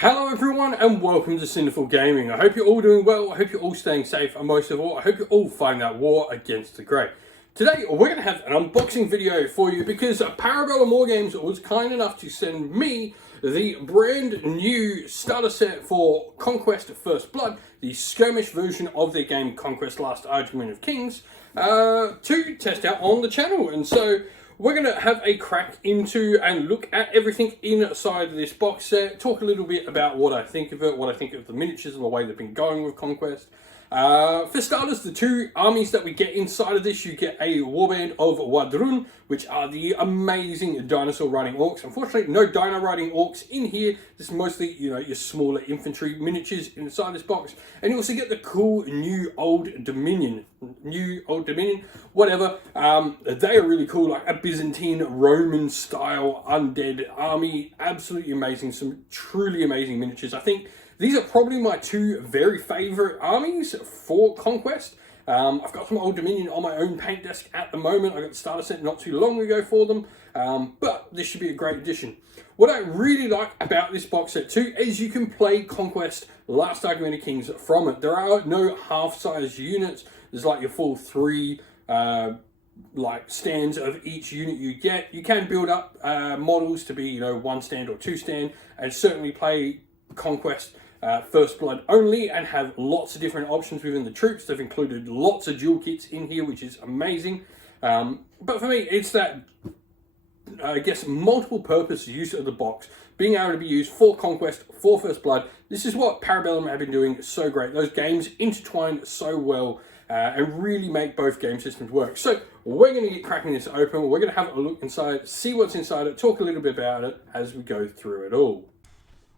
Hello everyone and welcome to Sinful Gaming. I hope you're all doing well, I hope you're all staying safe, and most of all, I hope you're all fighting that war against the grey. Today, we're going to have an unboxing video for you because Parabellum War Games was kind enough to send me the brand new starter set for Conquest First Blood, the skirmish version of their game Conquest Last Argument of Kings, to test out on the channel. And so we're going to have a crack into and look at everything inside this box set, talk a little bit about what I think of it, what I think of the miniatures and the way they've been going with Conquest. For starters, the two armies that we get inside of this, you get a warband of Wadrun, which are the amazing dinosaur riding orcs. Unfortunately, no dino riding orcs in here. This is mostly, your smaller infantry miniatures inside this box. And you also get the cool New Old Dominion, whatever. They are really cool, like a Byzantine Roman style undead army. Absolutely amazing, some truly amazing miniatures. I think these are probably my two very favourite armies for Conquest. I've got some Old Dominion on my own paint desk at the moment. I got the starter set not too long ago for them, but this should be a great addition. What I really like about this box set too is you can play Conquest Last Argument of Kings from it. There are no half-size units. There's like your full three stands of each unit you get. You can build up models to be one stand or two stand, and certainly play Conquest First Blood only and have lots of different options within the troops. They've included lots of dual kits in here, which is amazing. But for me, it's that, I guess, multiple purpose use of the box, being able to be used for Conquest, for First Blood. This is what Parabellum have been doing so great. Those games intertwine so well and really make both game systems work. So we're going to get cracking this open. We're going to have a look inside, see what's inside it, talk a little bit about it as we go through it all.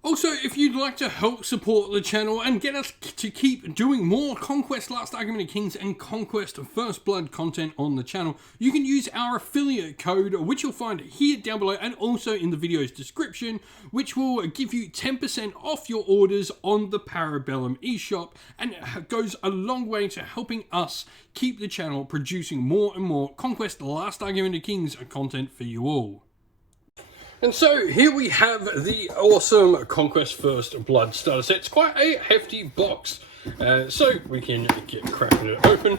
Also, if you'd like to help support the channel and get us to keep doing more Conquest Last Argument of Kings and Conquest First Blood content on the channel, you can use our affiliate code, which you'll find here down below and also in the video's description, which will give you 10% off your orders on the Parabellum eShop, and it goes a long way to helping us keep the channel producing more and more Conquest Last Argument of Kings content for you all. And so here we have the awesome Conquest First Blood starter set. It's quite a hefty box, so we can get cracking it open.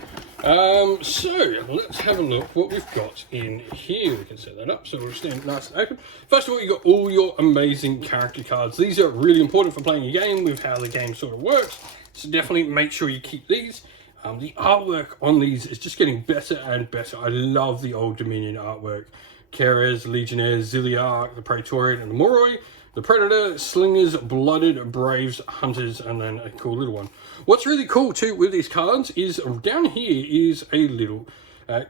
So let's have a look what we've got in here. We can set that up so we'll stand nice and open. First of all, you've got all your amazing character cards. These are really important for playing your game with how the game sort of works, so definitely make sure you keep these. The artwork on these is just getting better and better. I love the Old Dominion artwork. Keres, Legionnaires, Ziliarch, the Praetorian, and the Moroi, the Predator, Slingers, Blooded, Braves, Hunters, and then a cool little one. What's really cool too with these cards is down here is a little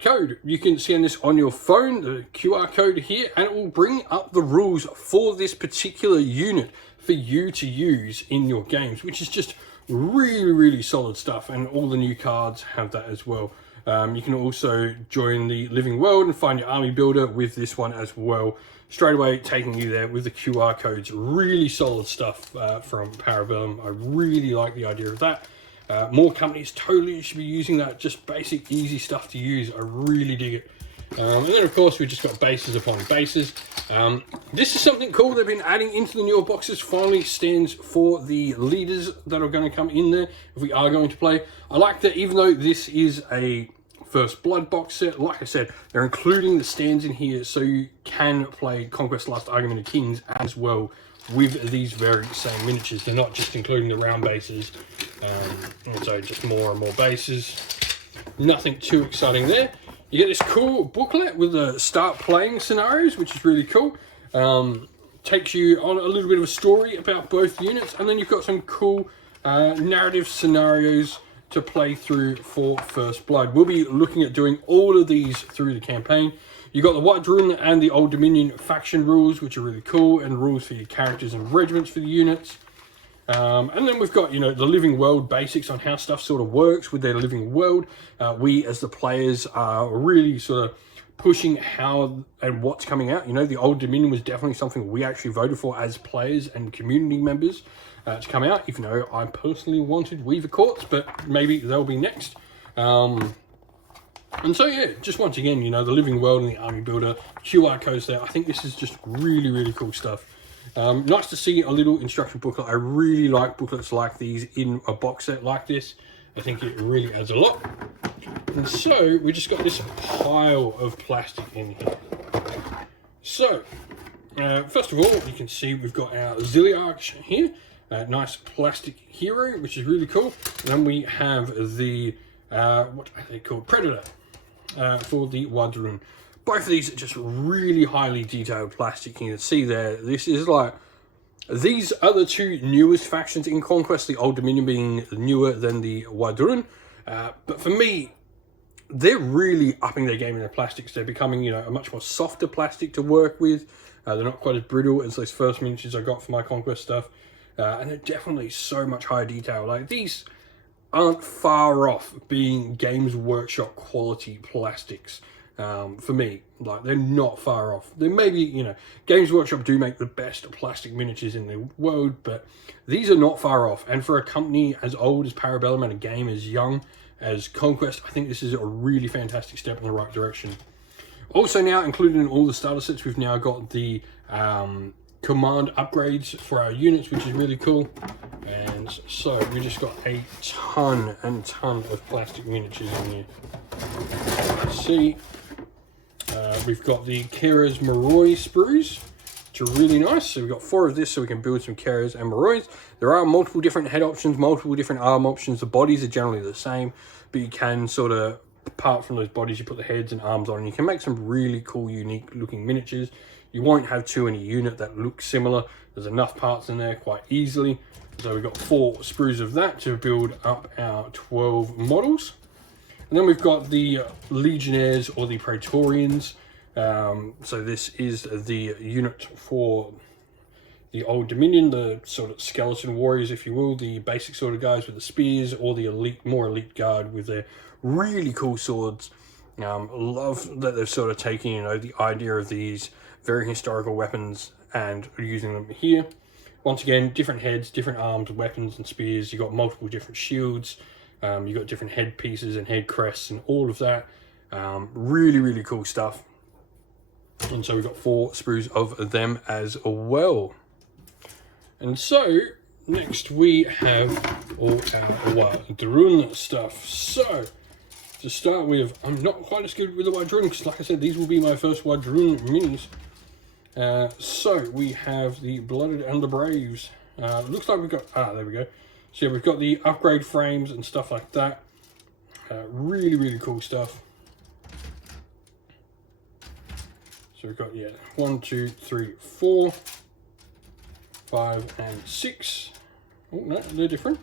code. You can scan this on your phone, the QR code here, and it will bring up the rules for this particular unit for you to use in your games, which is just really, really solid stuff, and all the new cards have that as well. You can also join the Living World and find your army builder with this one as well. Straight away taking you there with the QR codes. Really solid stuff from Parabellum. I really like the idea of that. More companies totally should be using that. Just basic, easy stuff to use. I really dig it. And then of course we've just got bases upon bases. This is something cool they've been adding into the newer boxes. Finally stands for the leaders that are going to come in there if we are going to play. I like that even though this is a First Blood box set, like I said, they're including the stands in here so you can play Conquest Last Argument of Kings as well with these very same miniatures. They're not just including the round bases, and so just more and more bases. Nothing too exciting there. You get this cool booklet with the start playing scenarios, which is really cool. Takes you on a little bit of a story about both units, and then you've got some cool narrative scenarios to play through for First Blood. We'll be looking at doing all of these through the campaign. You've got the Wadrun and the Old Dominion faction rules, which are really cool, and rules for your characters and regiments for the units. And then we've got, the Living World basics on how stuff sort of works with their Living World. We, as the players, are really sort of pushing how and what's coming out. The Old Dominion was definitely something we actually voted for as players and community members to come out, even though I personally wanted Weaver Courts, but maybe they'll be next. And so, yeah, just once again, the Living World and the Army Builder, QR codes there. I think this is just really, really cool stuff. Nice to see a little instruction booklet. I really like booklets like these in a box set like this. I think it really adds a lot. And so we just got this pile of plastic in here. So first of all, you can see we've got our Ziliarch here. Nice plastic hero, which is really cool. And then we have the, what are they called? Predator for the Wadrun. Both of these are just really highly detailed plastic. You can see there, this is like, these are the two newest factions in Conquest, the Old Dominion being newer than the Wadrun. But for me, they're really upping their game in their plastics. They're becoming, you know, a much more softer plastic to work with. They're not quite as brittle as those first miniatures I got for my Conquest stuff. And they're definitely so much higher detail. Like, these aren't far off being Games Workshop quality plastics. For me, like, they're not far off. They maybe, you know, Games Workshop do make the best plastic miniatures in the world, but these are not far off. And for a company as old as Parabellum and a game as young as Conquest, I think this is a really fantastic step in the right direction. Also now, included in all the starter sets, we've now got the command upgrades for our units, which is really cool. And so we just got a ton and ton of plastic miniatures in here. Let's see. We've got the Kera's Moroi sprues, which are really nice. So we've got 4 of this, so we can build some Kera's and Morois. There are multiple different head options, multiple different arm options. The bodies are generally the same, but you can sort of, apart from those bodies, you put the heads and arms on, and you can make some really cool, unique looking miniatures. You won't have 2 in a unit that look similar. There's enough parts in there quite easily. So we've got 4 sprues of that to build up our 12 models. And then we've got the Legionnaires or the Praetorians. So this is the unit for the Old Dominion, the sort of skeleton warriors, if you will, the basic sort of guys with the spears, or the elite, more elite guard with their really cool swords. Love that they've sort of taken, you know, the idea of these very historical weapons and using them here. Once again, different heads, different arms, weapons and spears. You've got multiple different shields. You've got different head pieces and head crests and all of that. Really, really cool stuff. And so we've got 4 sprues of them as well. And so, next we have all our Wadrun stuff. So, to start with, I'm not quite as good with the Wadrun, because like I said, these will be my first Wadrun minis. So, we have the Blooded and the Braves. Looks like we've got, there we go. So yeah, we've got the upgrade frames and stuff like that. Really, really cool stuff. So we've got, yeah, 1, 2, 3, 4, 5, and 6. Oh, no, they're different.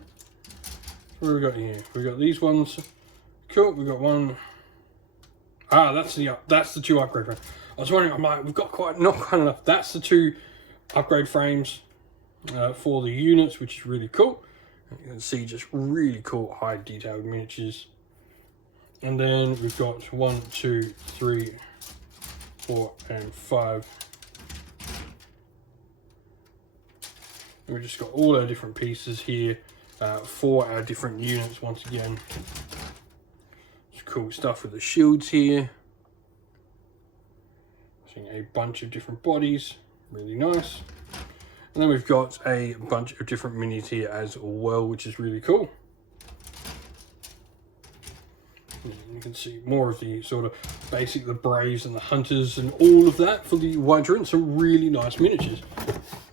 What have we got here? We've got these ones. Cool, we've got one. That's the 2 upgrade frames. I was wondering, I'm like, we've got not quite enough. That's the 2 upgrade frames for the units, which is really cool. You can see just really cool high detailed miniatures. And then we've got 1, 2, 3, 4, and 5. And we've just got all our different pieces here for our different units once again. It's cool stuff with the shields here. Seeing a bunch of different bodies, really nice. And then we've got a bunch of different minis here as well, which is really cool. You can see more of the sort of basic, the Braves and the Hunters and all of that for the Wadrun. Some really nice miniatures.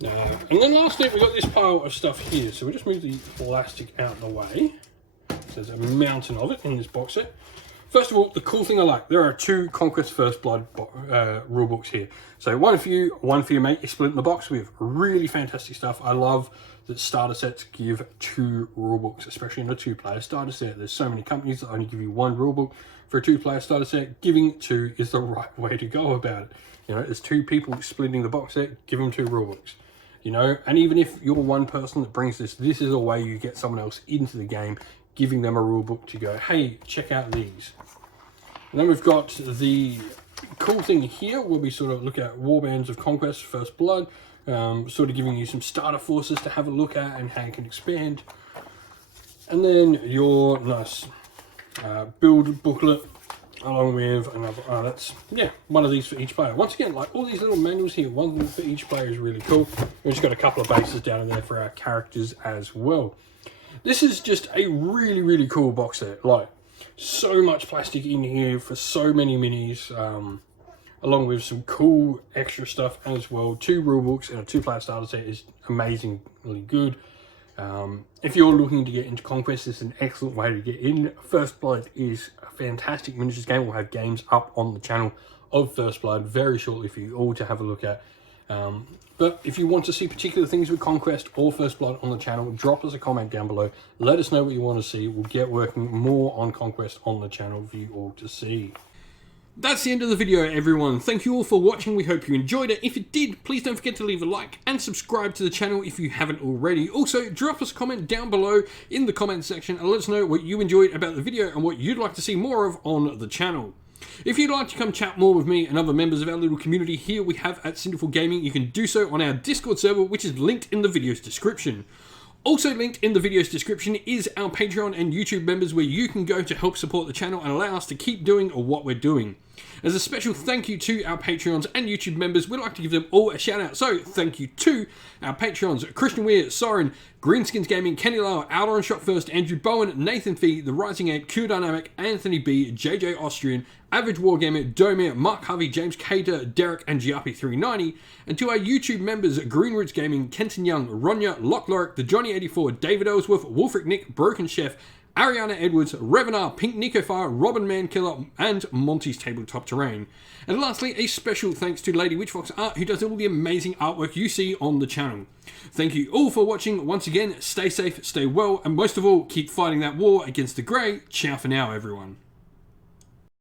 And then lastly, we've got this pile of stuff here. So we'll just move the plastic out of the way. There's a mountain of it in this box set. First of all, the cool thing I like, there are 2 Conquest First Blood rulebooks here. So one for you, mate. You split in the box with really fantastic stuff. I love that starter sets give 2 rulebooks, especially in a 2-player starter set. There's so many companies that only give you 1 rulebook for a 2-player starter set. Giving 2 is the right way to go about it. You know, there's 2 people splitting the box set, give them 2 rulebooks. You know, and even if you're one person that brings this is a way you get someone else into the game, giving them a rulebook to go, hey, check out these. And then we've got the cool thing here where we sort of look at Warbands of Conquest, First Blood, sort of giving you some starter forces to have a look at and how you can expand. And then your nice build booklet. along with another, one of these for each player. Once again, like all these little manuals here, one for each player is really cool. We've just got a couple of bases down in there for our characters as well. This is just a really, really cool box set. Like, so much plastic in here for so many minis, along with some cool extra stuff as well. 2 rule books and a 2-player starter set is amazingly good. If you're looking to get into Conquest, this is an excellent way to get in. First Blood is a fantastic miniatures game. We'll have games up on the channel of First Blood very shortly for you all to have a look at. But if you want to see particular things with Conquest or First Blood on the channel, drop us a comment down below. Let us know what you want to see. We'll get working more on Conquest on the channel for you all to see. That's the end of the video, everyone. Thank you all for watching. We hope you enjoyed it. If you did, please don't forget to leave a like and subscribe to the channel if you haven't already. Also, drop us a comment down below in the comment section and let us know what you enjoyed about the video and what you'd like to see more of on the channel. If you'd like to come chat more with me and other members of our little community here we have at Cinderful Gaming, you can do so on our Discord server, which is linked in the video's description. Also linked in the video's description is our Patreon and YouTube members, where you can go to help support the channel and allow us to keep doing what we're doing. As a special thank you to our Patreons and YouTube members, we'd like to give them all a shout out. So thank you to our Patreons: Christian Weir, Soren, Greenskins Gaming, Kenny Lauer, Outer and Shot First, Andrew Bowen, Nathan Fee, The Rising Ant, Q Dynamic, Anthony B, JJ Austrian, Average Wargamer, Domir, Mark Harvey, James Cater, Derek, and Giappi390, and to our YouTube members: Greenroots Gaming, Kenton Young, Ronya, Lock Lorick, The Johnny84, David Ellsworth, Wolfric Nick, Broken Chef, Ariana Edwards, Revenar, Pink Nico Fire, Robin Mankiller, and Monty's Tabletop Terrain. And lastly, a special thanks to Lady Witchfox Art, who does all the amazing artwork you see on the channel. Thank you all for watching. Once again, stay safe, stay well, and most of all, keep fighting that war against the grey. Ciao for now, everyone.